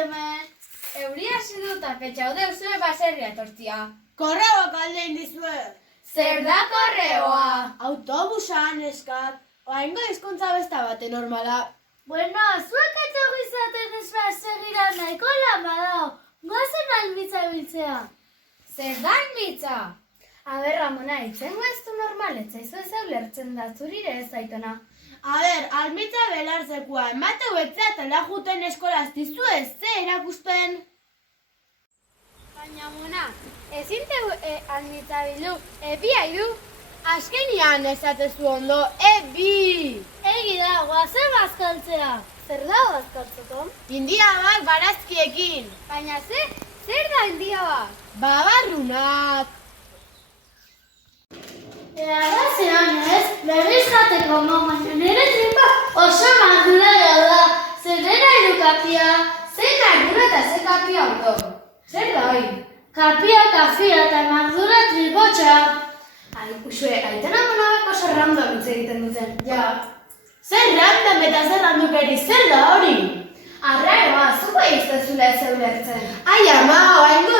hemen. Euri hasi dut apetxau deuzue baserria etortzia. Korreoak alde indizue. Zer da korreoa? Autobusan eskak. Oaingo hizkuntza besta bate normala. Bueno, zuek etxego izaten ez baserrira nahiko lan badao. Goazen almitza biltzea. Zer da almitza? Aber, Ramona, itzengo ez du normal, etzaizu ez ulertzen da, zurire ez aitona. Almitza belartzekua, emateu etzea tala juten eskolaz dizu ez, ze erakusten? Baina, Mona, ezin teu almitza bildu, ebi haidu. Azkenian esatezu ondo, ebi! Egi da, guazen bazkaltzea. Zer da bazkaltzeko? India bat barazkiekin. Baina zer da india bat? Babarrunak. Arrazean ez, berriz jateko baina nire tripa oso madura da. Zer dena edukapia, zein ardura eta ze kapia ondo. Zer da hori? Kapia, kafia eta madura tripotxa. Usue, aitena monabeko oso random hitz egiten duten. Ja. Zer random eta zer randukeri, zer da hori? Arraroa, zuko iztezula ez ulertzen. Ai ama, oaingo